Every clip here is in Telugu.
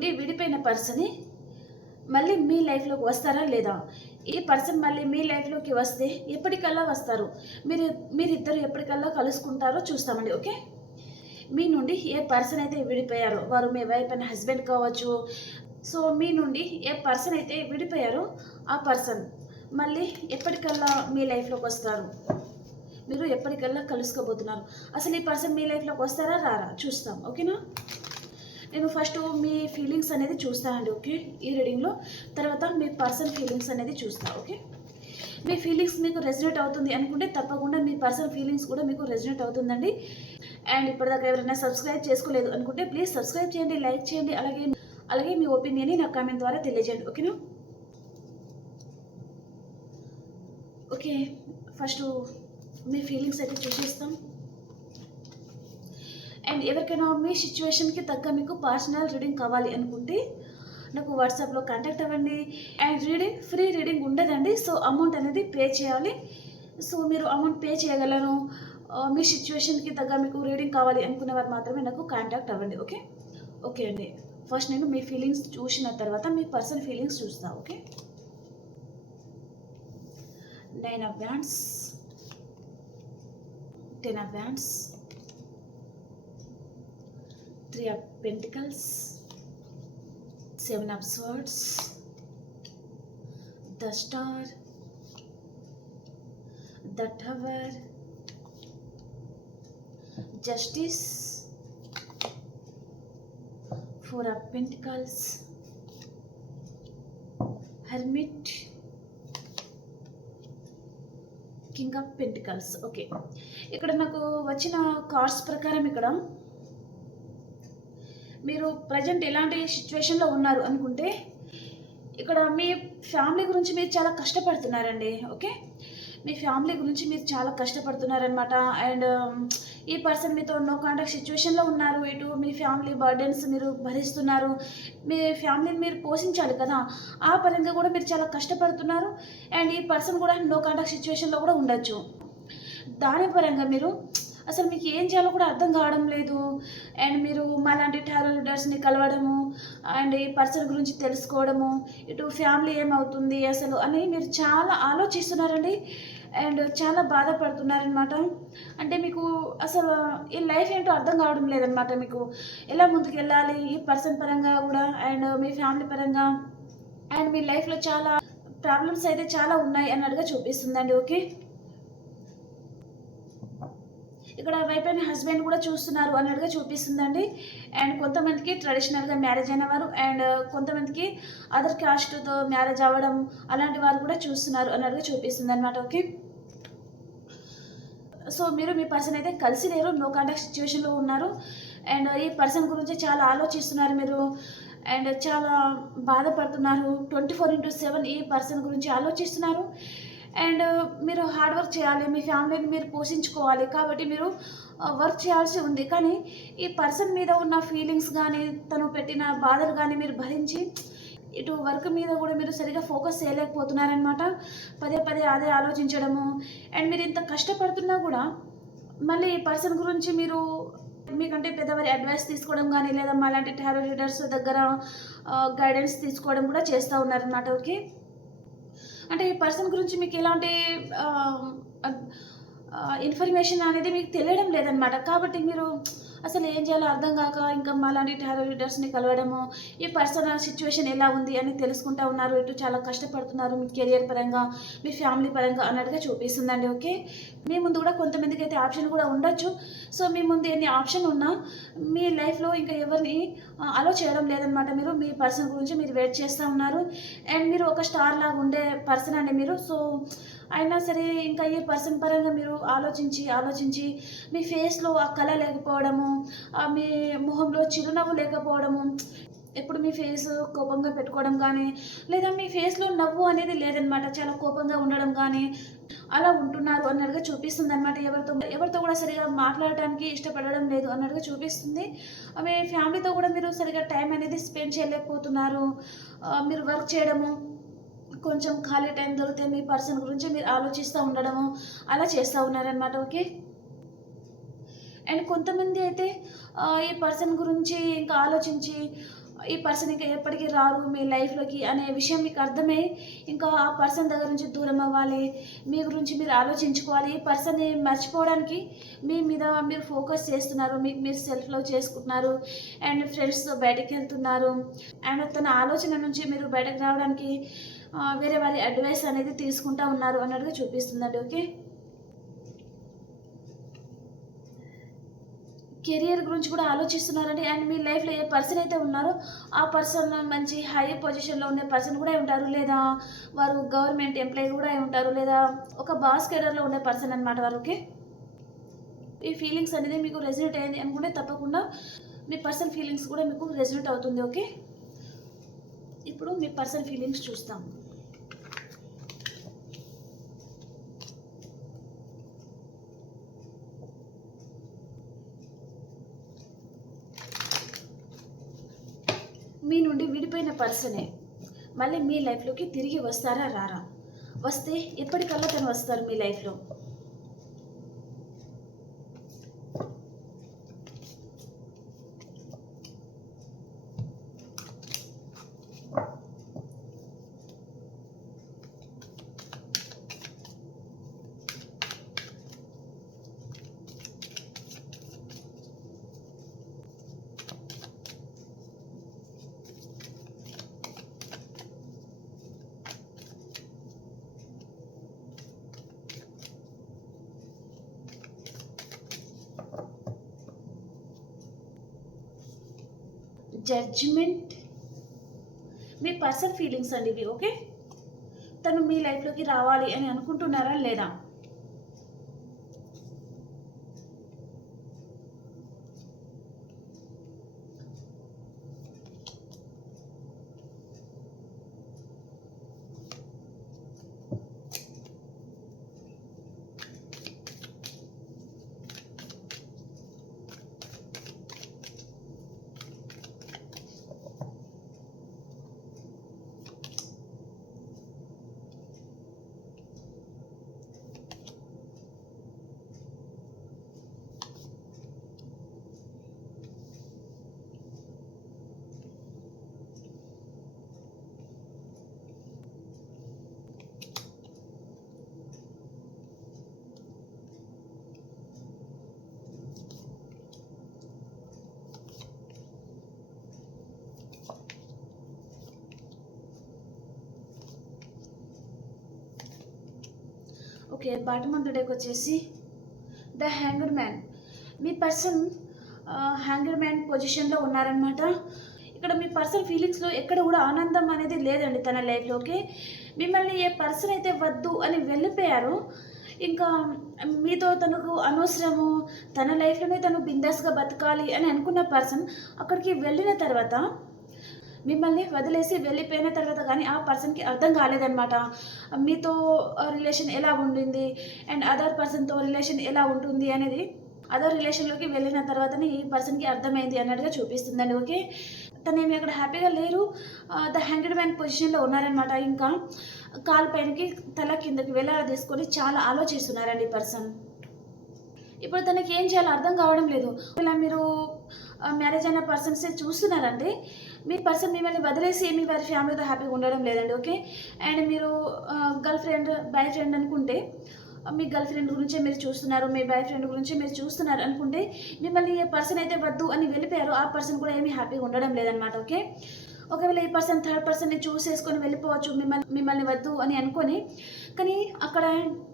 నుండి విడిపోయిన పర్సన్ మళ్ళీ మీ లైఫ్లోకి వస్తారా లేదా? ఈ పర్సన్ మళ్ళీ మీ లైఫ్లోకి వస్తే ఎప్పటికల్లా వస్తారు? మీరిద్దరు ఎప్పటికల్లా కలుసుకుంటారో చూస్తామండి. ఓకే, మీ నుండి ఏ పర్సన్ అయితే విడిపోయారో, వారు మీ వైఫ్ అండ్ హస్బెండ్ కావచ్చు. సో మీ నుండి ఏ పర్సన్ అయితే విడిపోయారో ఆ పర్సన్ మళ్ళీ ఎప్పటికల్లా మీ లైఫ్లోకి వస్తారు? మీరు ఎప్పటికల్లా కలుసుకోబోతున్నారు? అసలు ఈ పర్సన్ మీ లైఫ్లోకి వస్తారా రారా చూస్తాం. ఓకేనా? నేను ఫస్ట్ మీ ఫీలింగ్స్ అనేది చూస్తానండి. ఓకే, ఈ రీడింగ్లో తర్వాత మీ పర్సన్ ఫీలింగ్స్ అనేది చూస్తా. ఓకే, మీ ఫీలింగ్స్ మీకు రెజనేట్ అవుతుంది అనుకుంటే తప్పకుండా మీ పర్సన్ ఫీలింగ్స్ కూడా మీకు రెజనేట్ అవుతుందండి. అండ్ ఇప్పటిదాకా ఎవరైనా సబ్స్క్రైబ్ చేసుకోలేదు అనుకుంటే ప్లీజ్ సబ్స్క్రైబ్ చేయండి, లైక్ చేయండి, అలాగే మీ ఒపీనియన్ని నా కామెంట్ ద్వారా తెలియజేయండి. ఓకేనా? ఓకే, ఫస్ట్ మీ ఫీలింగ్స్ అయితే చూసేస్తాం. అండ్ ఎవరికైనా మీ సిచ్యువేషన్కి తగ్గ మీకు పర్సనల్ రీడింగ్ కావాలి అనుకుంటే నాకు వాట్సాప్లో కాంటాక్ట్ అవ్వండి. అండ్ ఫ్రీ రీడింగ్ ఉండదండి. సో అమౌంట్ అనేది పే చేయాలి. సో మీరు అమౌంట్ పే చేయగలను. మీ సిచ్యువేషన్కి తగ్గ మీకు రీడింగ్ కావాలి అనుకునే వారు మాత్రమే నాకు కాంటాక్ట్ అవ్వండి. ఓకే ఓకే అండి. ఫస్ట్ నేను మీ ఫీలింగ్స్ చూసిన తర్వాత మీ పర్సన్ ఫీలింగ్స్ చూస్తా. Okay, 9 of Wands, 10 of Wands, 3 of Pentacles, 7 of Swords, the Star, the Tower, Justice, 4 of Pentacles, Hermit, king of pentacles. Okay, ఇక్కడ నాకు వచ్చిన కార్డ్స్ ప్రకారం ఇక్కడ మీరు ప్రజెంట్ ఎలాంటి సిచ్యువేషన్లో ఉన్నారు అనుకుంటే ఇక్కడ మీ ఫ్యామిలీ గురించి మీరు చాలా కష్టపడుతున్నారండి. ఓకే, మీ ఫ్యామిలీ గురించి మీరు చాలా కష్టపడుతున్నారనమాట. అండ్ ఈ పర్సన్ మీతో నో కాంటాక్ట్ సిచ్యువేషన్లో ఉన్నారు. ఇటు మీ ఫ్యామిలీ బర్డెన్స్ మీరు భరిస్తున్నారు. మీ ఫ్యామిలీని మీరు పోషించాలి కదా, ఆ పరంగా కూడా మీరు చాలా కష్టపడుతున్నారు. అండ్ ఈ పర్సన్ కూడా నో కాంటాక్ట్ సిచ్యువేషన్లో కూడా ఉండొచ్చు. దాని పరంగా మీరు అసలు మీకు ఏం చేయాలో కూడా అర్థం కావడం లేదు. అండ్ మీరు మాలాంటి టారో రీడర్స్ని కలవడము అండ్ ఈ పర్సన్ గురించి తెలుసుకోవడము, ఇటు ఫ్యామిలీ ఏమవుతుంది అసలు అని మీరు చాలా ఆలోచిస్తున్నారండి. అండ్ చాలా బాధపడుతున్నారనమాట. అంటే మీకు అసలు ఈ లైఫ్ ఏంటో అర్థం కావడం లేదనమాట. మీకు ఎలా ముందుకు వెళ్ళాలి ఈ పర్సన్ పరంగా కూడా అండ్ మీ ఫ్యామిలీ పరంగా అండ్ మీ లైఫ్లో చాలా ప్రాబ్లమ్స్ అయితే చాలా ఉన్నాయి అన్నట్టుగా చూపిస్తుందండి. ఓకే, ఇక్కడ వైఫ్ అండ్ హస్బెండ్ కూడా చూస్తున్నారు అన్నట్టుగా చూపిస్తుందండి. అండ్ కొంతమందికి ట్రెడిషనల్గా మ్యారేజ్ అయిన వారు అండ్ కొంతమందికి అదర్ కాస్ట్తో మ్యారేజ్ అవ్వడం అలాంటి వారు కూడా చూస్తున్నారు అన్నట్టుగా చూపిస్తుంది అనమాట. ఓకే, సో మీరు మీ పర్సన్ అయితే కలిసి లేరు, నో కాంటాక్ట్ సిచ్యువేషన్లో ఉన్నారు. అండ్ ఈ పర్సన్ గురించి చాలా ఆలోచిస్తున్నారు మీరు అండ్ చాలా బాధపడుతున్నారు. 24/7 ఈ పర్సన్ గురించి ఆలోచిస్తున్నారు. అండ్ మీరు హార్డ్ వర్క్ చేయాలి, మీ ఫ్యామిలీని మీరు పోషించుకోవాలి కాబట్టి మీరు వర్క్ చేయాల్సి ఉంది. కానీ ఈ పర్సన్ మీద ఉన్న ఫీలింగ్స్ కానీ తను పెట్టిన బాధలు కానీ మీరు భరించి ఇటు వర్క్ మీద కూడా మీరు సరిగా ఫోకస్ చేయలేకపోతున్నారనమాట. పదే పదే అదే ఆలోచించడము అండ్ మీరు ఇంత కష్టపడుతున్నా కూడా మళ్ళీ ఈ పర్సన్ గురించి మీరు మీకంటే పెద్దవారి అడ్వైస్ తీసుకోవడం కానీ లేదా మాలాంటి టారో రీడర్స్ దగ్గర గైడెన్స్ తీసుకోవడం కూడా చేస్తూ ఉన్నారనమాట. ఓకే, అంటే ఈ పర్సన్ గురించి మీకు ఎలాంటి ఇన్ఫర్మేషన్ అనేది మీకు తెలియడం లేదనమాట. కాబట్టి మీరు అసలు ఏం చేయాలో అర్థం కాక ఇంకా మాలాంటి టారో రీడర్స్ని కలవడము ఈ పర్సనల్ సిచ్యువేషన్ ఎలా ఉంది అని తెలుసుకుంటూ ఉన్నారు. ఇటు చాలా కష్టపడుతున్నారు మీ కెరియర్ పరంగా మీ ఫ్యామిలీ పరంగా అన్నట్టుగా చూపిస్తుందండి. ఓకే, మీ ముందు కూడా కొంతమందికి అయితే ఆప్షన్ కూడా ఉండొచ్చు. సో మీ ముందు ఎన్ని ఆప్షన్ ఉన్నా మీ లైఫ్లో ఇంకా ఎవరిని అలో చేయడం లేదనమాట. మీరు మీ పర్సన్ గురించి మీరు వెయిట్ చేస్తూ ఉన్నారు. అండ్ మీరు ఒక స్టార్ లాగా ఉండే పర్సన్ అండి మీరు. సో అయినా సరే ఇంకా ఈ పర్సన్ పరంగా మీరు ఆలోచించి మీ ఫేస్లో ఆ కళ లేకపోవడము, మీ మొహంలో చిరునవ్వు లేకపోవడము, ఎప్పుడు మీ ఫేస్ కోపంగా పెట్టుకోవడం కానీ లేదా మీ ఫేస్లో నవ్వు అనేది లేదనమాట. చాలా కోపంగా ఉండడం కానీ అలా ఉంటున్నారు అన్నట్టుగా చూపిస్తుంది అనమాట. ఎవరితో కూడా సరిగా మాట్లాడటానికి ఇష్టపడడం లేదు అన్నట్టుగా చూపిస్తుంది. మీ ఫ్యామిలీతో కూడా మీరు సరిగా టైం అనేది స్పెండ్ చేయలేకపోతున్నారు. మీరు వర్క్ చేయడము కొంచెం ఖాళీ టైం దొరికితే మీ పర్సన్ గురించి మీరు ఆలోచిస్తూ ఉండడము అలా చేస్తూ ఉన్నారనమాట. ఓకే, అండ్ కొంతమంది అయితే ఈ పర్సన్ గురించి ఇంకా ఆలోచించి ఈ పర్సన్ ఇంకా ఎప్పటికీ రారు మీ లైఫ్లోకి అనే విషయం మీకు అర్థమై ఇంకా ఆ పర్సన్ దగ్గర నుంచి దూరం అవ్వాలి. మీ గురించి మీరు ఆలోచించుకోవాలి. ఈ పర్సన్ని మర్చిపోవడానికి మీ మీద మీరు ఫోకస్ చేస్తున్నారు. మీకు మీరు సెల్ఫ్ లవ్ చేసుకుంటున్నారు అండ్ ఫ్రెండ్స్తో బయటకు వెళ్తున్నారు. అండ్ తన ఆలోచన నుంచి మీరు బయటకు రావడానికి వేరే వాళ్ళ అడ్వైస్ అనేది తీసుకుంటూ ఉన్నారు అన్నట్టుగా చూపిస్తుందండి. ఓకే, కెరియర్ గురించి కూడా ఆలోచిస్తున్నారండి. అండ్ మీ లైఫ్లో ఏ పర్సన్ అయితే ఉన్నారో ఆ పర్సన్ మంచి హై పొజిషన్లో ఉండే పర్సన్ కూడా ఉంటారు, లేదా వారు గవర్నమెంట్ ఎంప్లాయీ కూడా ఉంటారు, లేదా ఒక బాస్ కేడర్లో ఉండే పర్సన్ అనమాట వారు. ఓకే, ఈ ఫీలింగ్స్ అనేది మీకు రెజనేట్ అయ్యింది అనుకుంటే తప్పకుండా మీ పర్సన్ ఫీలింగ్స్ కూడా మీకు రెజనేట్ అవుతుంది. ఓకే, ఇప్పుడు మీ పర్సన్ ఫీలింగ్స్ చూస్తాం. మీ నుండి విడిపోయిన పర్సనే మళ్ళీ మీ లైఫ్లోకి తిరిగి వస్తారా రారా? వస్తే ఎప్పటికల్లా తను వస్తారు మీ లైఫ్లో. జడ్జిమెంట్ మీ పర్సన్ ఫీలింగ్స్ అండి ఇవి. ఓకే, తను మీ లైఫ్లోకి రావాలి అని అనుకుంటున్నారా లేదా? ఓకే, బాటమ్ ఆఫ్ ద డేకి వచ్చేసి the hanger man. Me person hanger man పొజిషన్లో ఉన్నారనమాట. ఇక్కడ మీ పర్సన్ ఫీలింగ్స్లో ఎక్కడ కూడా ఆనందం అనేది లేదండి తన లైఫ్లోకి. మిమ్మల్ని ఏ పర్సన్ అయితే వద్దు అని వెళ్ళిపోయారో, ఇంకా మీతో తనకు అనవసరము, తన లైఫ్లోనే తను బిందాస్గా బతకాలి అని అనుకున్న పర్సన్ అక్కడికి వెళ్ళిన తర్వాత మిమ్మల్ని వదిలేసి వెళ్ళిపోయిన తర్వాత కానీ ఆ పర్సన్కి అర్థం కాలేదనమాట మీతో రిలేషన్ ఎలా ఉండింది అండ్ అదర్ పర్సన్తో రిలేషన్ ఎలా ఉంటుంది అనేది. అదర్ రిలేషన్లోకి వెళ్ళిన తర్వాతనే ఈ పర్సన్కి అర్థమైంది అన్నట్టుగా చూపిస్తుందండి. ఓకే, తనేమి అక్కడ హ్యాపీగా లేరు, ద హ్యాంగెడ్ మ్యాన్ పొజిషన్లో ఉన్నారనమాట. ఇంకా కాలు పైనకి తల కిందకి తీసుకొని చాలా ఆలోచిస్తున్నారండి ఈ పర్సన్. ఇప్పుడు తనకి ఏం చేయాలో అర్థం కావడం లేదు. ఇలా మీరు మ్యారేజ్ అయిన పర్సన్స్ చూస్తున్నారంటే మీ పర్సన్ మిమ్మల్ని వదిలేసి మీ వారి ఫ్యామిలీతో హ్యాపీగా ఉండడం లేదండి. ఓకే, అండ్ మీరు గర్ల్ ఫ్రెండ్ బాయ్ ఫ్రెండ్ అనుకుంటే మీ గర్ల్ ఫ్రెండ్ గురించే మీరు చూస్తున్నారు, మీ బాయ్ ఫ్రెండ్ గురించే మీరు చూస్తున్నారు అనుకుంటే మిమ్మల్ని ఏ పర్సన్ అయితే వద్దు అని వెళ్ళిపోయారో ఆ పర్సన్ కూడా ఏమీ హ్యాపీగా ఉండడం లేదనమాట. ఓకే, ఒకవేళ ఈ పర్సన్ థర్డ్ పర్సన్ని చూసేసుకొని వెళ్ళిపోవచ్చు మిమ్మల్ని వద్దు అని అనుకొని, కానీ అక్కడ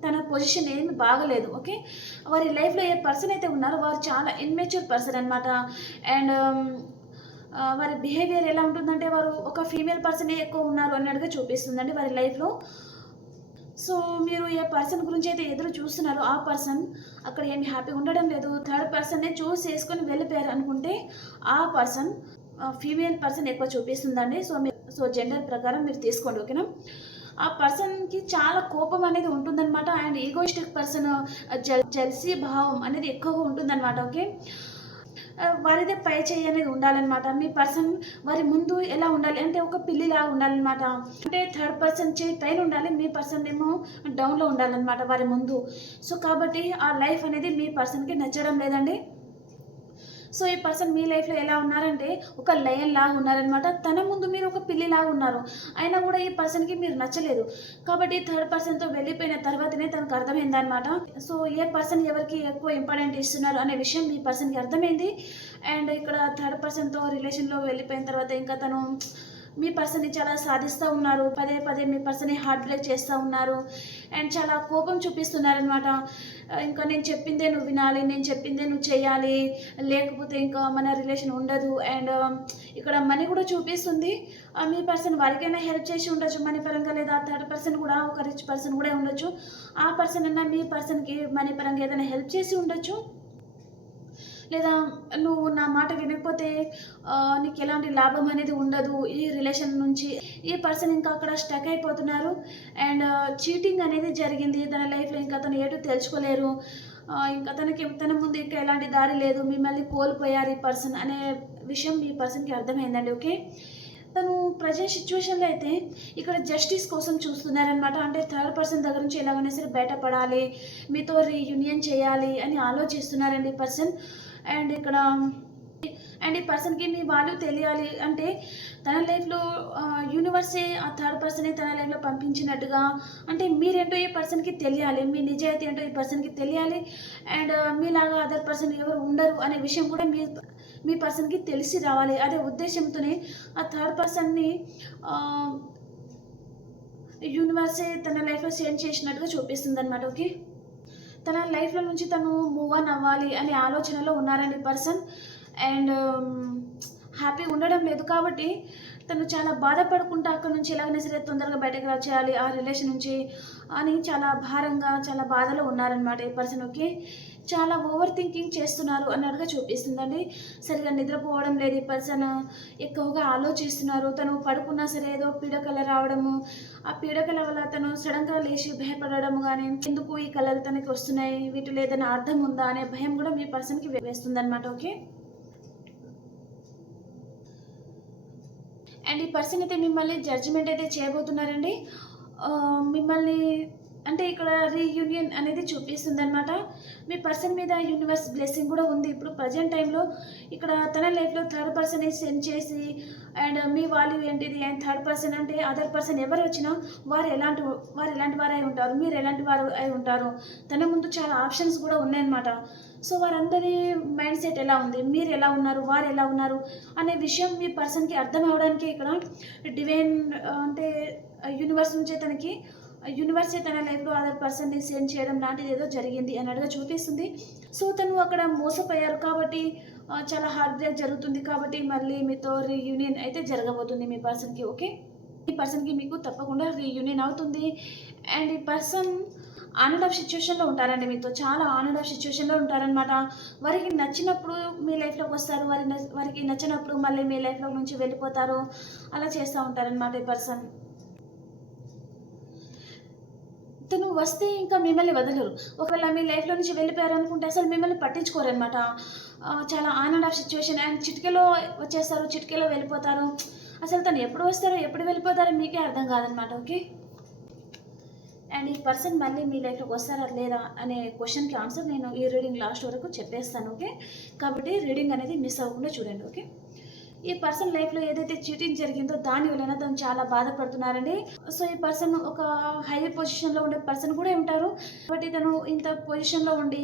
తన పొజిషన్ ఏమి బాగలేదు. ఓకే, వారి లైఫ్లో ఏ పర్సన్ అయితే ఉన్నారో వారు చాలా ఇన్మెచ్యూర్ పర్సన్ అనమాట. అండ్ వారి బిహేవియర్ ఎలా ఉంటుందంటే వారు ఒక ఫీమేల్ పర్సనే ఎక్కువ ఉన్నారు అన్నట్టుగా చూపిస్తుందండి వారి లైఫ్లో. సో మీరు ఏ పర్సన్ గురించి అయితే ఎదురు చూస్తున్నారో ఆ పర్సన్ అక్కడ ఏమి హ్యాపీగా ఉండడం లేదు, థర్డ్ పర్సన్నే చూస్ చేసుకొని వెళ్ళిపోయారు అనుకుంటే ఆ పర్సన్ ఫీమేల్ పర్సన్ ఎక్కువ చూపిస్తుందండి. సో జెండర్ ప్రకారం మీరు తీసుకోండి. ఓకేనా, ఆ పర్సన్కి చాలా కోపం అనేది ఉంటుందన్నమాట. అండ్ ఈగోయిస్టిక్ పర్సన్ జెల్సీ భావం అనేది ఎక్కువగా ఉంటుందన్నమాట. ఓకే, వారిదే పై చేయి అనేది ఉండాలన్నమాట. మీ పర్సన్ వారి ముందు ఎలా ఉండాలి అంటే ఒక పిల్లిలా ఉండాలన్నమాట. అంటే థర్డ్ పర్సన్ చేయి పైన ఉండాలి, మీ పర్సన్ ఏమో డౌన్లో ఉండాలన్నమాట వారి ముందు. సో కాబట్టి ఆ లైఫ్ అనేది మీ పర్సన్కి నచ్చడం లేదండి. సో ఈ పర్సన్ మీ లైఫ్లో ఎలా ఉన్నారంటే ఒక లయన్ లాగా ఉన్నారనమాట. తన ముందు మీరు ఒక పిల్లిలాగా ఉన్నారు. అయినా కూడా ఈ పర్సన్కి మీరు నచ్చలేదు. కాబట్టి థర్డ్ పర్సన్తో వెళ్ళిపోయిన తర్వాతనే తనకు అర్థమైందనమాట. సో ఏ పర్సన్ ఎవరికి ఎక్కువ ఇంపార్టెంట్ ఇస్తున్నారు అనే విషయం మీ పర్సన్కి అర్థమైంది. అండ్ ఇక్కడ థర్డ్ పర్సన్తో రిలేషన్లో వెళ్ళిపోయిన తర్వాత ఇంకా తను మీ పర్సన్ని చాలా సాధిస్తూ ఉన్నారు. పదే పదే మీ పర్సన్ని హార్ట్ బ్రేక్ చేస్తూ ఉన్నారు. అండ్ చాలా కోపం చూపిస్తున్నారనమాట. ఇంకా నేను చెప్పిందే నువ్వు వినాలి, నేను చెప్పిందే నువ్వు చేయాలి, లేకపోతే ఇంకా మన రిలేషన్ ఉండదు. అండ్ ఇక్కడ మనీ కూడా చూపిస్తుంది. మీ పర్సన్ వారికైనా హెల్ప్ చేసి ఉండొచ్చు మనీ పరంగా, లేదా థర్డ్ పర్సన్ కూడా ఒక రిచ్ పర్సన్ కూడా ఉండొచ్చు. ఆ పర్సన్ అన్న మీ పర్సన్కి మనీ పరంగా ఏదైనా హెల్ప్ చేసి ఉండొచ్చు. లేదా నువ్వు నా మాట వినకపోతే నీకు ఎలాంటి లాభం అనేది ఉండదు ఈ రిలేషన్ నుంచి. ఈ పర్సన్ ఇంకా అక్కడ స్టక్ అయిపోతున్నారు. అండ్ చీటింగ్ అనేది జరిగింది తన లైఫ్లో. ఇంకా తను ఏటూ తెలుసుకోలేరు. ఇంకా తన ముందు ఇంకా ఎలాంటి దారి లేదు. మిమ్మల్ని కోల్పోయారు ఈ పర్సన్ అనే విషయం మీ పర్సన్కి అర్థమైందండి. ఓకే, తను ప్రజెంట్ సిచ్యువేషన్లో అయితే ఇక్కడ జస్టిస్ కోసం చూస్తున్నారనమాట. అంటే థర్డ్ పర్సన్ దగ్గర నుంచి ఎలాగైనా సరే బయటపడాలి, మీతో రీయూనియన్ చేయాలి అని ఆలోచిస్తున్నారండి ఈ పర్సన్. అండ్ ఇక్కడ ఈ పర్సన్కి మీ వాల్యూ తెలియాలి అంటే తన లైఫ్లో యూనివర్సే ఆ థర్డ్ పర్సనే తన లైఫ్లో పంపించినట్టుగా, అంటే మీరేంటో ఈ పర్సన్కి తెలియాలి, మీ నిజాయితీ ఏంటో ఈ పర్సన్కి తెలియాలి. అండ్ మీలాగా అదర్ పర్సన్ ఎవరు ఉండరు అనే విషయం కూడా మీ పర్సన్కి తెలిసి రావాలి. అదే ఉద్దేశంతోనే ఆ థర్డ్ పర్సన్ని యూనివర్సే తన లైఫ్లో సెండ్ చేసినట్టుగా చూపిస్తుంది అనమాట. ఓకే, తన లైఫ్లో నుంచి తను మూవ్ ఆన్ అవ్వాలి అనే ఆలోచనలో ఉన్నారండి పర్సన్. అండ్ హ్యాపీగా ఉండడం లేదు. కాబట్టి తను చాలా బాధపడుకుంటూ అక్కడ నుంచి ఎలాగైనా సరే తొందరగా బయటకు వచ్చేయాలి ఆ రిలేషన్ నుంచి అని చాలా భారంగా, చాలా బాధలో ఉన్నారనమాట ఈ పర్సన్. ఓకే, చాలా ఓవర్ థింకింగ్ చేస్తున్నారు అన్నట్టుగా చూపిస్తుందండి. సరిగా నిద్రపోవడం లేదు ఈ పర్సన్, ఎక్కువగా ఆలోచిస్తున్నారు. తను పడుకున్నా సరే ఏదో పీడకల రావడము, ఆ పీడకల వల్ల తను సడన్గా లేచి భయపడము, కానీ ఎందుకు ఈ కళలు తనకి వస్తున్నాయి, వీటిలో ఏదైనా అర్థం ఉందా అనే భయం కూడా మీ పర్సన్కి వేస్తుంది అనమాట. ఓకే, అండ్ ఈ పర్సన్ అయితే మిమ్మల్ని జడ్జిమెంట్ అయితే చేయబోతున్నారండి. మిమ్మల్ని అంటే ఇక్కడ రీయూనియన్ అనేది చూపిస్తుంది అనమాట. మీ పర్సన్ మీద యూనివర్స్ బ్లెస్సింగ్ కూడా ఉంది ఇప్పుడు ప్రజెంట్ టైంలో. ఇక్కడ తన లైఫ్లో థర్డ్ పర్సన్ సెండ్ చేసి, అండ్ మీ వాల్యూ ఏంటిది, అండ్ థర్డ్ పర్సన్ అంటే అదర్ పర్సన్ ఎవరు వచ్చినా వారు ఎలాంటి వారు అయి ఉంటారు, మీరు ఎలాంటి వారు అయి ఉంటారు. తన ముందు చాలా ఆప్షన్స్ కూడా ఉన్నాయన్నమాట. సో వారందరి మైండ్ సెట్ ఎలా ఉంది, మీరు ఎలా ఉన్నారు, వారు ఎలా ఉన్నారు అనే విషయం మీ పర్సన్కి అర్థం అవడానికి ఇక్కడ డివైన్ అంటే యూనివర్సే తన లైఫ్లో అదర్ పర్సన్ని సెండ్ చేయడం లాంటిది ఏదో జరిగింది అన్నట్టుగా చూపిస్తుంది. సో తను అక్కడ మోసపోయారు కాబట్టి చాలా హార్ట్ బ్రేక్ జరుగుతుంది. కాబట్టి మళ్ళీ మీతో రీయూనియన్ అయితే జరగబోతుంది మీ పర్సన్కి. ఓకే, ఈ పర్సన్కి మీకు తప్పకుండా రీయూనియన్ అవుతుంది. అండ్ ఈ పర్సన్ ఆన్ అండ్ ఆఫ్ సిచ్యువేషన్లో ఉంటారండి, మీతో చాలా ఆన్ అండ్ ఆఫ్ సిచ్యువేషన్లో ఉంటారనమాట. వారికి నచ్చినప్పుడు మీ లైఫ్లోకి వస్తారు, వారికి నచ్చినప్పుడు మళ్ళీ మీ లైఫ్లో నుంచి వెళ్ళిపోతారు. అలా చేస్తూ ఉంటారనమాట ఈ పర్సన్. తను వస్తే ఇంకా మిమ్మల్ని వదలరు. ఒకవేళ మీ లైఫ్లో నుంచి వెళ్ళిపోయారు అనుకుంటే అసలు మిమ్మల్ని పట్టించుకోరనమాట. చాలా on and of situation. And చిటికెలో వచ్చేస్తారు, చిటికెలో వెళ్ళిపోతారు. అసలు తను ఎప్పుడు వస్తారో ఎప్పుడు వెళ్ళిపోతారో మీకే అర్థం కాదనమాట. ఓకే, అండ్ ఈ పర్సన్ మళ్ళీ మీ లైఫ్లోకి వస్తారా లేదా అనే క్వశ్చన్కి ఆన్సర్ నేను ఈ రీడింగ్ లాస్ట్ వరకు చెప్పేస్తాను. ఓకే, కాబట్టి రీడింగ్ అనేది మిస్ అవ్వకుండా చూడండి. ఓకే, ఈ పర్సన్ లైఫ్లో ఏదైతే చీటింగ్ జరిగిందో దాని వలన తను చాలా బాధపడుతున్నారండి. సో ఈ పర్సన్ ఒక హై పొజిషన్లో ఉండే పర్సన్ కూడా ఉంటారు. కాబట్టి తను ఇంత పొజిషన్లో ఉండి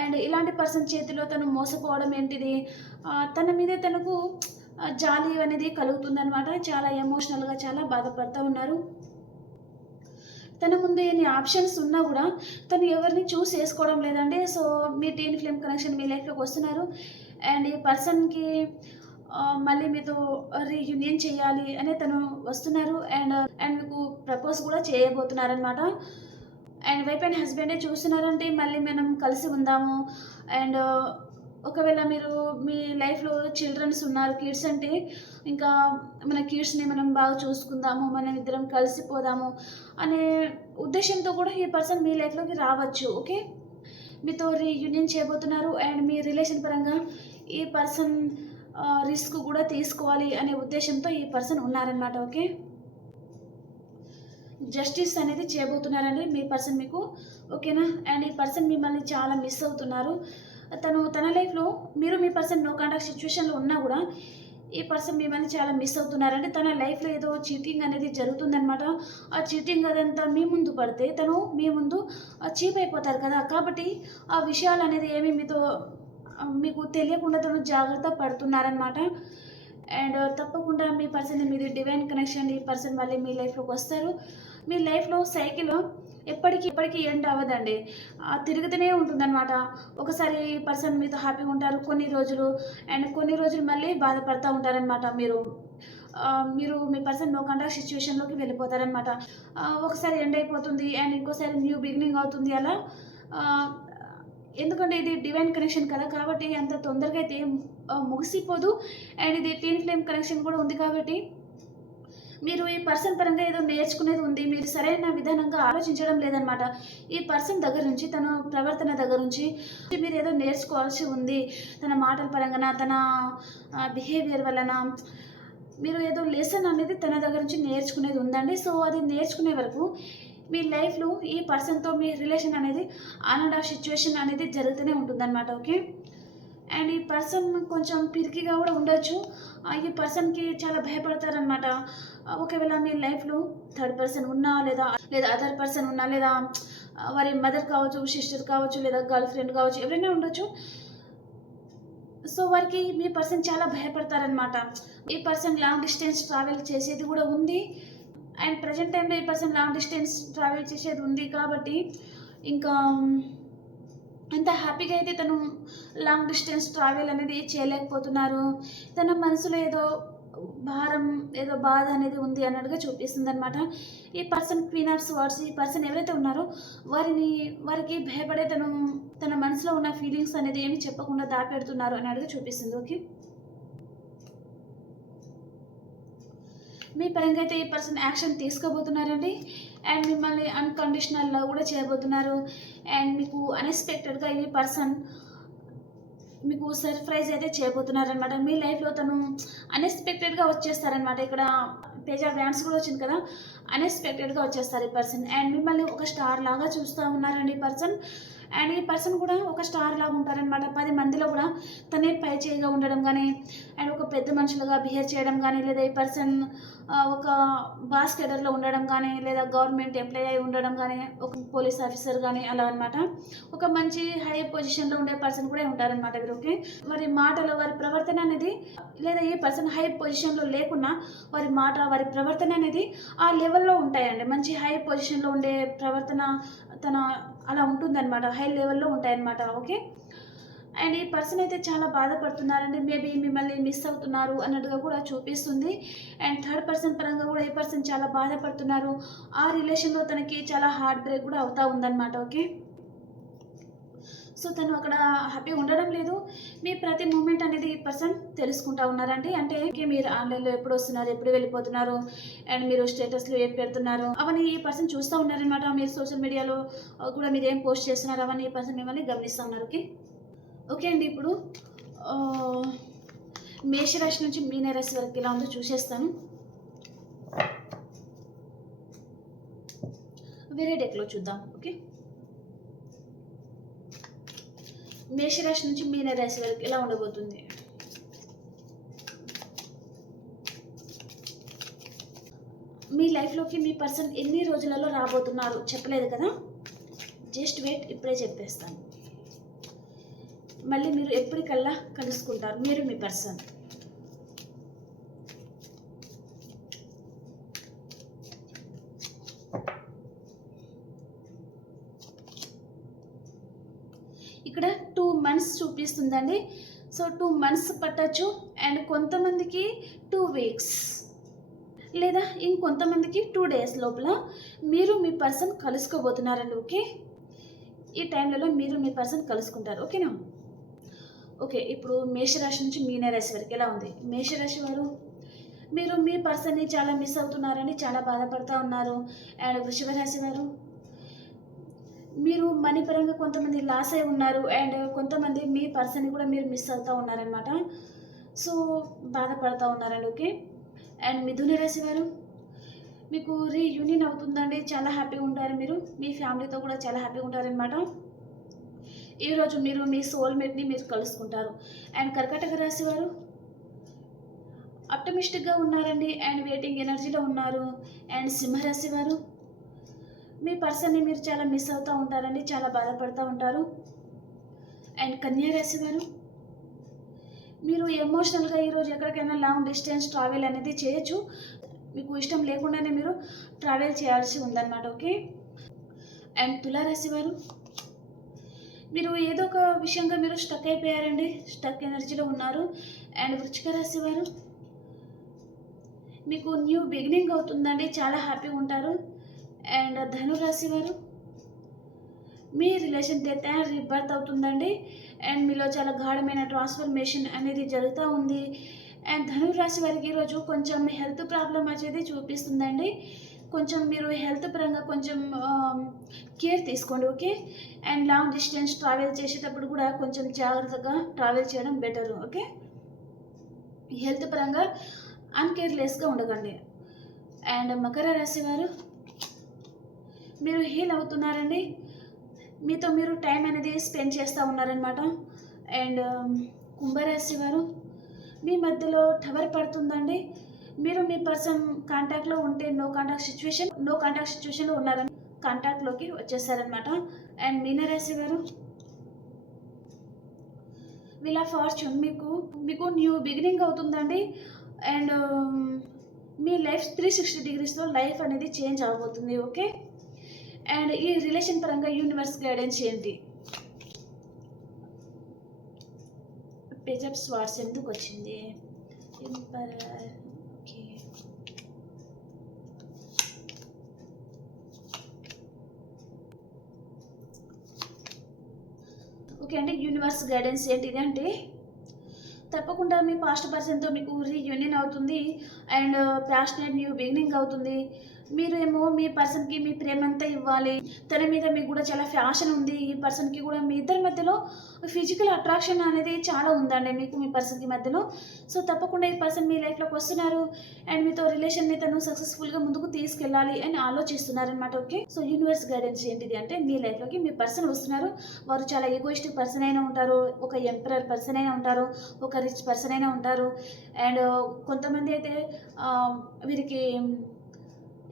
అండ్ ఇలాంటి పర్సన్ చేతిలో తను మోసపోవడం ఏంటిది, తన మీదే తనకు జాలి అనేది కలుగుతుందనమాట. చాలా ఎమోషనల్గా చాలా బాధపడుతూ ఉన్నారు. తన ముందు ఎన్ని ఆప్షన్స్ ఉన్నా కూడా తను ఎవరిని చూస్ చేసుకోవడం లేదండి. సో మీ టీన్ ఫ్లేమ్ కనెక్షన్ మీ లైఫ్లోకి వస్తున్నారు. అండ్ ఈ పర్సన్కి మళ్ళీ మీతో రీయూనియన్ చేయాలి అనే తను వస్తున్నారు. అండ్ మీకు ప్రపోజ్ కూడా చేయబోతున్నారనమాట. అండ్ వైఫ్ అండ్ హస్బెండే చూస్తున్నారంటే మళ్ళీ మనం కలిసి ఉందాము. అండ్ ఒకవేళ మీరు మీ లైఫ్లో చిల్డ్రన్స్ ఉన్నారు, కిడ్స్ అంటే ఇంకా మన కిడ్స్ని మనం బాగా చూసుకుందాము, మనం ఇద్దరం కలిసిపోదాము అనే ఉద్దేశంతో కూడా ఈ పర్సన్ మీ లైఫ్లోకి రావచ్చు. ఓకే, మీతో రీయూనియన్ చేయబోతున్నారు. అండ్ మీ రిలేషన్ పరంగా ఈ పర్సన్ రిస్క్ కూడా తీసుకోవాలి అనే ఉద్దేశంతో ఈ పర్సన్ ఉన్నారనమాట. ఓకే, జస్టిస్ అనేది చేయబోతున్నారండి మీ పర్సన్ మీకు. ఓకేనా, అండ్ ఈ పర్సన్ మిమ్మల్ని చాలా మిస్ అవుతున్నారు. తను తన లైఫ్‌లో మీరు మీ పర్సన్ నో కాంటాక్ట్ సిట్యుయేషన్‌లో ఉన్నా గూడా, ఈ పర్సన్ మిమ్మల్ని చాలా మిస్ అవుతున్నారంటే తన లైఫ్‌లో ఏదో చీటింగ్ అనేది జరుగుతుందనమాట. ఆ చీటింగ్ అదంతా మీ ముందు పడితే తను మీ ముందు చీప్ అయిపోతారు కదా! కాబట్టి ఆ విషయాలనేది ఏమి మీతో మీకు తెలియకుండా తను జాగ్రత్త పడుతున్నారనమాట. అండ్ తప్పకుండా మీ పర్సన్ మీది డివైన్ కనెక్షన్ ఈ పర్సన్ మళ్ళీ మీ లైఫ్‌లోకొస్తారు. మీ లైఫ్‌లో సైకిల్ ఎప్పటికి ఎండ్ అవ్వదండి. తిరుగుతూనే ఉంటుందనమాట. ఒకసారి పర్సన్ మీతో హ్యాపీగా ఉంటారు కొన్ని రోజులు. అండ్ కొన్ని రోజులు మళ్ళీ బాధపడతా ఉంటారనమాట మీరు. మీరు మీ పర్సన్ నో కాంటాక్ట్ సిట్యుయేషన్‌లోకి వెళ్ళిపోతారనమాట. ఒకసారి ఎండ్ అయిపోతుంది అండ్ ఇంకోసారి న్యూ బిగినింగ్ అవుతుంది అలా. ఆహ్, ఎందుకంటే ఇది డివైన్ కనెక్షన్ కదా! కాబట్టి అంత తొందరగా అయితే ముగిసిపోదు. అండ్ ఇది ట్విన్ ఫ్లేమ్ కనెక్షన్ కూడా ఉంది కాబట్టి మీరు ఈ పర్సన్ పరంగా ఏదో నేర్చుకునేది ఉంది. మీరు సరైన విధానంగా ఆలోచించడం లేదనమాట. ఈ పర్సన్ దగ్గర నుంచి, తన ప్రవర్తన దగ్గర నుంచి మీరేదో నేర్చుకోవాల్సి ఉంది. తన మాటల పరంగాన, తన బిహేవియర్ వలన మీరు ఏదో లెసన్ అనేది తన దగ్గర నుంచి నేర్చుకునేది ఉందండి. సో, అది నేర్చుకునే వరకు మీ లైఫ్‌లో ఈ పర్సన్‌తో మీ రిలేషన్ అనేది ఆన్ అండ్ ఆఫ్ సిట్యుయేషన్ అనేది జరుగుతూనే ఉంటుందనమాట. ఓకే. అండ్ ఈ పర్సన్ కొంచెం పిరికిగా కూడా ఉండొచ్చు. ఈ పర్సన్‌కి చాలా భయపడతారనమాట. ఒకవేళ మీ లైఫ్‌లో థర్డ్ పర్సన్ ఉన్నా లేదా అదర్ పర్సన్ ఉన్నా లేదా వారి మదర్ కావచ్చు, సిస్టర్ కావచ్చు, లేదా గర్ల్ ఫ్రెండ్ కావచ్చు, ఎవరైనా ఉండొచ్చు. సో, వారికి మీ పర్సన్ చాలా భయపడతారనమాట. ఈ పర్సన్ లాంగ్ డిస్టెన్స్ ట్రావెల్ చేసేది కూడా ఉంది. అండ్ ప్రెజెంట్ టైమ్‌లో ఈ పర్సన్ లాంగ్ డిస్టెన్స్ ట్రావెల్ చేసేది ఉంది కాబట్టి ఇంకా అంత హ్యాపీగా అయితే తను లాంగ్ డిస్టెన్స్ ట్రావెల్ అనేది చేయలేకపోతున్నారు. తన మనసులో ఏదో భారం, ఏదో బాధ అనేది ఉంది అన్నట్టుగా చూపిస్తుందనమాట. ఈ పర్సన్ క్వీన్ ఆఫ్ స్వార్డ్స్ ఈ పర్సన్ ఎవరైతే ఉన్నారో వారికి భయపడే తన మనసులో ఉన్న ఫీలింగ్స్ అనేది ఏమి చెప్పకుండా దాపెడుతున్నారు అన్నట్టుగా చూపిస్తుంది. ఓకే. మీ పరంగా అయితే ఈ పర్సన్ యాక్షన్ తీసుకోబోతున్నారండి. అండ్ మిమ్మల్ని అన్‌కండిషనల్ లవ్ కూడా చేయబోతున్నారు. అండ్ మీకు అన్‌ఎక్స్‌పెక్టెడ్‌గా ఈ పర్సన్ మీకు సర్ప్రైజ్ అయితే చేయబోతున్నారనమాట. మీ లైఫ్‌లో తను అన్‌ఎక్స్‌పెక్టెడ్‌గా వచ్చేస్తారనమాట. ఇక్కడ పేజ్ ఆఫ్ వ్యాండ్స్ కూడా వచ్చింది కదా! అన్‌ఎక్స్‌పెక్టెడ్‌గా వచ్చేస్తారు ఈ పర్సన్. అండ్ మిమ్మల్ని ఒక స్టార్ లాగా చూస్తా ఉన్నారండి ఈ పర్సన్. అండ్ ఈ పర్సన్ కూడా ఒక స్టార్ లాగా ఉంటారనమాట. 10 మందిలో కూడా తనే పై చేయిగా ఉండడం గానీ, అండ్ ఒక పెద్ద మనుషులుగా బిహేవ్ చేయడం గానీ, లేదా ఈ పర్సన్ ఒక బాస్ కేడర్‌లో ఉండడం గానీ, లేదా గవర్నమెంట్ ఎంప్లాయీ అయి ఉండడం గానీ, ఒక పోలీస్ ఆఫీసర్ గానీ అలా అనమాట. ఒక మంచి హై పొజిషన్‌లో ఉండే పర్సన్ కూడా ఉంటారనమాట వీరు. ఓకే. వారి మాటలు, వారి ప్రవర్తన అనేది లేదా ఈ పర్సన్ హై పొజిషన్‌లో లేకున్నా వారి మాట, వారి ప్రవర్తన అనేది ఆ లెవెల్‌లో ఉంటాయండి. మంచి హై పొజిషన్‌లో ఉండే ప్రవర్తన తన అలా ఉంటుందనమాట. హై లెవెల్‌లో ఉంటాయన్నమాట. ఓకే. అండ్ ఈ పర్సన్ అయితే చాలా బాధపడుతున్నారండి. మేబీ మిమ్మల్ని మిస్ అవుతున్నారు అన్నట్టుగా కూడా చూపిస్తుంది. అండ్ థర్డ్ పర్సన్ పరంగా కూడా ఈ పర్సన్ చాలా బాధపడుతున్నారు. ఆ రిలేషన్‌లో తనకి చాలా హార్ట్ బ్రేక్ కూడా అవుతా ఉందన్నమాట. ఓకే. సో, తను అక్కడ హ్యాపీగా ఉండడం లేదు. మీ ప్రతి మూమెంట్ అనేది ఈ పర్సన్ తెలుసుకుంటా ఉన్నారండి. అంటే మీరు ఆన్‌లైన్‌లో ఎప్పుడొస్తున్నారు, ఎప్పుడు వెళ్ళిపోతున్నారు, అండ్ మీరు స్టేటస్‌లు ఏం పెడుతున్నారు, అవన్నీ ఈ పర్సన్ చూస్తా ఉన్నారనమాట. మీరు సోషల్ మీడియాలో కూడా మీరేం పోస్ట్ చేస్తున్నారు, అవన్నీ ఈ పర్సన్ మిమ్మల్ని గమనిస్తా ఉన్నారు. ఓకే. ఓకే అండి. ఇప్పుడు మేషరాశి నుంచి మీన రాశి వరకు ఎలా ఉందో చూసేస్తాను. వేరే డెక్‌లో చూద్దాం. ఓకే. మేషరాశి నుంచి మీన రాశి వరకు ఎలా ఉండబోతుంది? మీ లైఫ్‌లోకి మీ పర్సన్ ఎన్ని రోజులలో రాబోతున్నారు చెప్పలేదు కదా! జస్ట్ వెయిట్, ఇప్పుడే చెప్పేస్తాను. మళ్ళీ మీరు ఎప్పటికల్లా కలుసుకుంటారు మీరు మీ పర్సన్. ఇక్కడ 2 మంత్స్ చూపిస్తుందండి. సో 2 మంత్స్ పట్టొచ్చు. అండ్ కొంతమందికి 2 వీక్స్ లేదా ఇంకొంతమందికి 2 డేస్ లోపల మీరు మీ పర్సన్ కలుసుకోబోతున్నారండి. ఓకే. ఈ టైంలలో మీరు మీ పర్సన్ కలుసుకుంటారు. ఓకేనా? ఓకే. ఇప్పుడు మేషరాశి నుంచి మీన రాశి వరకు ఎలా ఉంది? మేషరాశి వారు మీరు మీ పర్సన్‌ని చాలా మిస్ అవుతున్నారని చాలా బాధపడతా ఉన్నారు. అండ్ వృషభ రాశి వారు మీరు మనీ పరంగా కొంతమంది లాస్ అయి ఉన్నారు. అండ్ కొంతమంది మీ పర్సన్‌ని కూడా మీరు మిస్ అవుతా ఉన్నారనమాట. సో, బాధపడతా ఉన్నారండి. ఓకే. అండ్ మిథున రాశి వారు మీకు రీయూనియన్ అవుతుందండి. చాలా హ్యాపీగా ఉంటారు మీరు. మీ ఫ్యామిలీతో కూడా చాలా హ్యాపీగా ఉంటారనమాట. ఈరోజు మీరు మీ సోల్మేట్ని మీరు కలుసుకుంటారు. అండ్ కర్కాటక రాశి వారు ఆప్టమిస్టిక్గా ఉన్నారండి అండ్ వెయిటింగ్ ఎనర్జీలో ఉన్నారు. అండ్ సింహరాశి వారు మీ పర్సన్ని మీరు చాలా మిస్ అవుతూ ఉంటారండి, చాలా బాధపడుతూ ఉంటారు. అండ్ కన్యా రాశి వారు మీరు ఎమోషనల్గా ఈరోజు ఎక్కడికైనా లాంగ్ డిస్టెన్స్ ట్రావెల్ అనేది చేయొచ్చు. మీకు ఇష్టం లేకుండానే మీరు ట్రావెల్ చేయాల్సి ఉందన్నమాట. ఓకే. అండ్ తులారాశి వారు మీరు ఏదో ఒక విషయంగా మీరు స్టక్ అయిపోయారండి, స్టక్ ఎనర్జీలో ఉన్నారు. అండ్ వృశ్చిక రాశి వారు మీకు న్యూ బిగినింగ్ అవుతుందండి, చాలా హ్యాపీగా ఉంటారు. అండ్ ధనురాశి వారు మీ రిలేషన్ డెత్ అండ్ రీబర్త్ అవుతుందండి అండ్ మీలో చాలా గాఢమైన ట్రాన్స్ఫర్మేషన్ అనేది జరుగుతూ ఉంది. అండ్ ధనురాశి వారికి ఈరోజు కొంచెం హెల్త్ ప్రాబ్లం అనేది చూపిస్తుందండి. కొంచెం మీరు హెల్త్ పరంగా కొంచెం కేర్ తీసుకోండి. Okay. And long distance travel చేసేటప్పుడు కూడా కొంచెం జాగ్రత్తగా ట్రావెల్ చేయడం బెటర్. ఓకే. హెల్త్ పరంగా అన్కేర్లెస్గా ఉండకండి. అండ్ మకర రాశి వారు మీరు హీల్ అవుతున్నారండి, మీతో మీరు టైం అనేది స్పెండ్ చేస్తూ ఉన్నారనమాట. అండ్ కుంభరాశి వారు మీ మధ్యలో టవర్ పడుతుందండి, మీరు మీ పర్సన్ కాంటాక్ట్లో ఉంటే నో కాంటాక్ట్ సిచ్యువేషన్లో ఉన్నారని కాంటాక్ట్లోకి వచ్చేసారనమాట. అండ్ మీనరాశి వారు వీల్ ఆఫ్ ఫార్చ్యూన్ మీకు న్యూ బిగినింగ్ అవుతుందండి. అండ్ మీ లైఫ్ 360 డిగ్రీస్లో లైఫ్ అనేది చేంజ్ అవ్వబోతుంది. ఓకే. అండ్ ఈ రిలేషన్ పరంగా యూనివర్స్ గైడెన్స్ ఏంటి? పేజ్ ఆఫ్ స్వార్డ్స్ ఎందుకు వచ్చింది? ఎంపరర్. ఓకే. ఓకే అండి, యూనివర్స్ గైడెన్స్ ఏంటిది అంటే తప్పకుండా మీ పాస్ట్ పర్సన్తో మీకు రీయూనియన్ అవుతుంది అండ్ ప్యాషనేట్ న్యూ బిగినింగ్ అవుతుంది. మీరేమో మీ పర్సన్కి మీ ప్రేమంతా ఇవ్వాలి, తన మీద మీకు కూడా చాలా ఫ్యాషన్ ఉంది, ఈ పర్సన్కి కూడా మీ ఇద్దరి మధ్యలో ఫిజికల్ అట్రాక్షన్ అనేది చాలా ఉందండి మీకు మీ పర్సన్కి మధ్యలో. సో తప్పకుండా ఈ పర్సన్ మీ లైఫ్లోకి వస్తున్నారు అండ్ మీతో రిలేషన్ని తను సక్సెస్ఫుల్గా ముందుకు తీసుకెళ్ళాలి అని ఆలోచిస్తున్నారు అనమాట. ఓకే. సో యూనివర్స్ గైడెన్స్ ఏంటిది అంటే మీ లైఫ్లోకి మీ పర్సన్ వస్తున్నారు, వారు చాలా ఈగోయిస్టిక్ పర్సన్ అయినా ఉంటారు, ఒక ఎంపరర్ పర్సన్ అయినా ఉంటారు, ఒక రిచ్ పర్సన్ అయినా ఉంటారు. అండ్ కొంతమంది అయితే వీరికి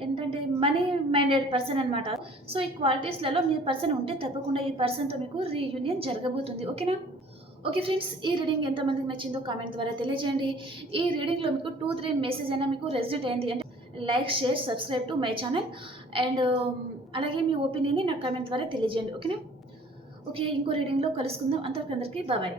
ఏంటంటే మనీ మైండెడ్ పర్సన్ అనమాట. సో ఈ క్వాలిటీస్లలో మీ పర్సన్ ఉంటే తప్పకుండా ఈ పర్సన్తో మీకు రీయూనియన్ జరగబోతుంది. ఓకేనా? ఓకే ఫ్రెండ్స్, ఈ రీడింగ్ ఎంతమందికి నచ్చిందో కామెంట్ ద్వారా తెలియజేయండి. ఈ రీడింగ్లో మీకు 2-3 మెసేజ్ అయినా మీకు రెసిడెంట్ అయింది అంటే like, share, subscribe to my channel. And అలాగే మీ ఒపీనియన్ని నాకు కామెంట్ ద్వారా తెలియజేయండి. ఓకేనా? ఓకే, ఇంకో రీడింగ్లో కలుసుకుందాం. అంతవరకు అందరికీ బాయ్.